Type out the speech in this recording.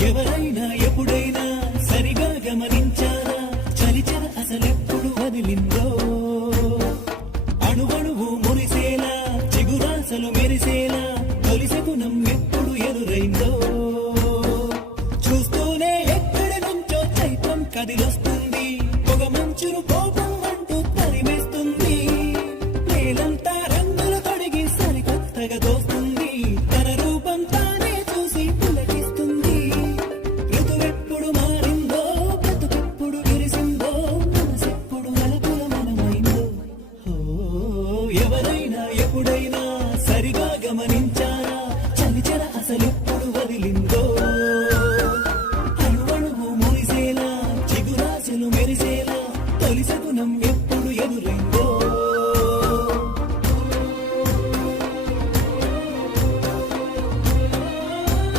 ఎవరైనా ఎప్పుడైనా సరిగా గమనించారా చలిచర అసలెప్పుడు వదిలిందో అణువణువు మురిసేలా చిగురాసలు మెరిసేలా తొలిసగుణం ఎప్పుడు ఎదురైందో చూస్తూనే ఎక్కడి నుంచో చైత్రం కదిలొస్తుంది పొగ మంచును కోపం అంటూ తరిమేస్తుంది నేలంతా రంగులు తొడిగి సరికొత్తగా దోస్తుంది తన రూపం తానే చూసి పులకిస్తుంది ఋతువెప్పుడు మారిందో బ్రతుకెప్పుడు విరిసిందో మనసెప్పుడు నలుపుల మనమైందో ఎవరైనా ఎప్పుడైనా సరిగా గమనించారా చలిచర అసలెప్పుడు వదిలిందో